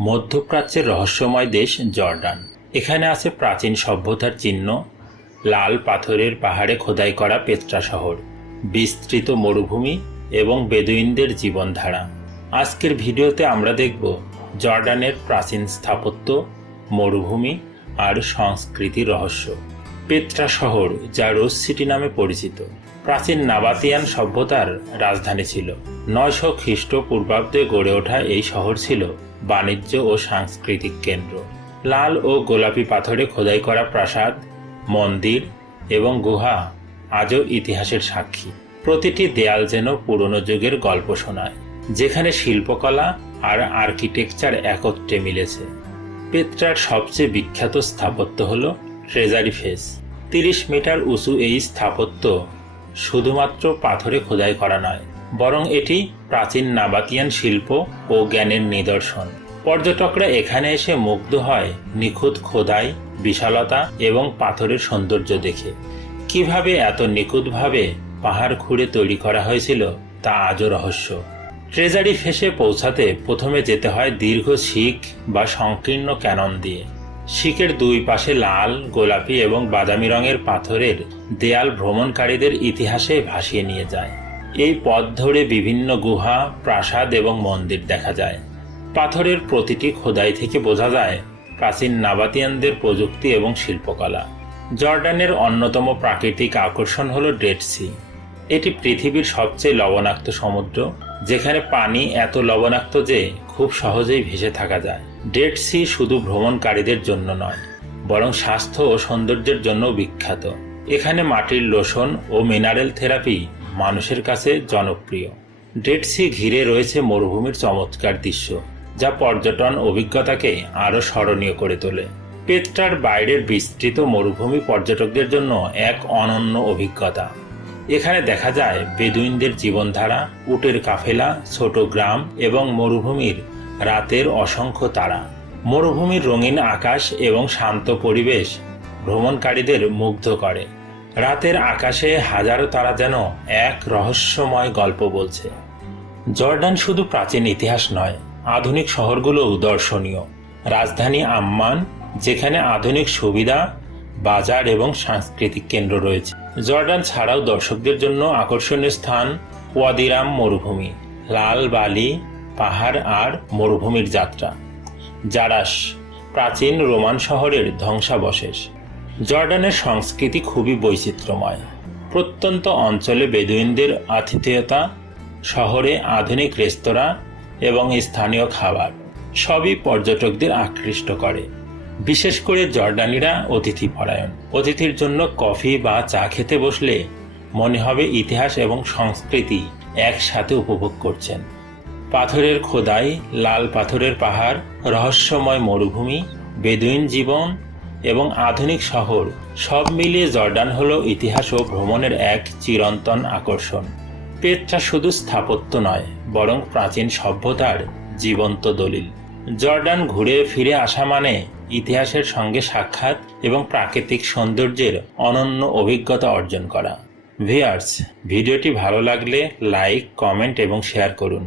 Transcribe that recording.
মধ্যপ্রাচ্যের রহস্যময় দেশ জর্ডান। এখানে আছে প্রাচীন সভ্যতার চিহ্ন, লাল পাথরের পাহাড়ে খোদাই করা পেত্রা শহর, বিস্তৃত মরুভূমি এবং বেদুইনদের জীবনধারা। আজকের ভিডিওতে আমরা দেখব জর্ডানের প্রাচীন স্থাপত্য, মরুভূমি আর সংস্কৃতির রহস্য। পেত্রা শহর, যা রোজ সিটি নামে পরিচিত। প্রাচীন নাবাতিয়ান সভ্যতার রাজধানী ছিল। নয়শো খ্রিস্টপূর্বাব্দে গড়ে ওঠা এই শহর ছিল বাণিজ্য ও সাংস্কৃতিক কেন্দ্র। লাল ও গোলাপি পাথরে খোদাই করা প্রাসাদ, মন্দির এবং গুহা আজও ইতিহাসের সাক্ষী। প্রতিটি দেয়াল যেন পুরনো যুগের গল্প শোনায়, যেখানে শিল্পকলা আর আর্কিটেকচার একত্রে মিলেছে। পেত্রার সবচেয়ে বিখ্যাত স্থাপত্য হল ট্রেজারি ফেস। তিরিশ মিটার উঁচু এই স্থাপত্য শুধুমাত্র পাথরে খোদাই করা নয়, বরং এটি প্রাচীন নাবাতিয়ান শিল্প ও জ্ঞানের নিদর্শন। পর্যটকরা এখানে এসে মুগ্ধ হয় নিখুঁত খোদাই, বিশালতা এবং পাথরের সৌন্দর্য দেখে। কীভাবে এত নিখুঁতভাবে পাহাড় খুঁড়ে তৈরি করা হয়েছিল তা আজও রহস্য। ট্রেজারি ফেসে পৌঁছাতে প্রথমে যেতে হয় দীর্ঘ শিখ বা সংকীর্ণ ক্যানন দিয়ে। শিখের দুই পাশে লাল, গোলাপি এবং বাদামি রঙের পাথরের দেয়াল ভ্রমণকারীদের ইতিহাসে ভাসিয়ে নিয়ে যায়। এই পথ ধরে বিভিন্ন গুহা, প্রাসাদ এবং মন্দির দেখা যায়। পাথরের প্রতিটি খোদাই থেকে বোঝা যায় প্রাচীন নাবাতিয়ানদের প্রযুক্তি এবং শিল্পকলা। জর্ডানের অন্যতম প্রাকৃতিক আকর্ষণ হল ডেড সি। এটি পৃথিবীর সবচেয়ে লবণাক্ত সমুদ্র, যেখানে পানি এত লবণাক্ত যে খুব সহজেই ভেসে থাকা যায়। ডেড সি শুধু ভ্রমণকারীদের জন্য নয়, বরং স্বাস্থ্য ও সৌন্দর্যের জন্য বিখ্যাত। এখানে মাটির লোশন ও মিনারেল থেরাপি মানুষের কাছে জনপ্রিয়। ডেড সি ঘিরে রয়েছে মরুভূমির চমৎকার দৃশ্য, যা পর্যটন অভিজ্ঞতাকে আরও স্মরণীয় করে তোলে। পেট্রার বাইরের বিস্তৃত মরুভূমি পর্যটকদের জন্য এক অনন্য অভিজ্ঞতা। এখানে দেখা যায় বেদুইনদের জীবনধারা, উটের কাফেলা, ছোট গ্রাম এবং মরুভূমির রাতের অসংখ্য তারা, মরুভূমির রঙিন আকাশ এবং শান্ত পরিবেশ ভ্রমণকারীদের মুগ্ধ করে। রাতের আকাশে হাজারো তারা যেন এক রহস্যময় গল্প বলছে। জর্ডান শুধু প্রাচীন ইতিহাস নয়, আধুনিক শহরগুলোও দর্শনীয়। রাজধানী আম্মান, যেখানে আধুনিক সুবিধা, বাজার এবং সাংস্কৃতিক কেন্দ্র রয়েছে। জর্ডান ছাড়াও দর্শকদের জন্য আকর্ষণীয় স্থান ওয়াদিরাম মরুভূমি, লাল বালি পাহাড় আর মরুভূমির যাত্রা। জারাস, প্রাচীন রোমান শহরের ধ্বংসাবশেষ। জর্ডানের সংস্কৃতি খুবই বৈচিত্র্যময়। প্রত্যন্ত অঞ্চলে বেদুইনদের আতিথেয়তা, শহরে আধুনিক রেস্তোরাঁ এবং স্থানীয় খাবার, সবই পর্যটকদের আকৃষ্ট করে। বিশেষ করে জর্ডানিরা অতিথি পরায়ণ। অতিথির জন্য কফি বা চা খেতে বসলে মনে হবে ইতিহাস এবং সংস্কৃতি একসাথে উপভোগ করছেন। পাথরের খোদাই, লাল পাথরের পাহাড়, রহস্যময় মরুভূমি, বেদুইন জীবন এবং আধুনিক শহর, সব মিলিয়ে জর্ডান হলো ইতিহাস ও ভ্রমণের এক চিরন্তন আকর্ষণ। পেট্রা শুধু স্থাপত্য নয়, বরং প্রাচীন সভ্যতার জীবন্ত দলিল। জর্ডান ঘুরে ফিরে আসা মানে ইতিহাসের সঙ্গে সাক্ষাৎ এবং প্রাকৃতিক সৌন্দর্যের অনন্য অভিজ্ঞতা অর্জন করা। ভিয়ার্স ভিডিওটি ভালো লাগলে লাইক, কমেন্ট এবং শেয়ার করুন।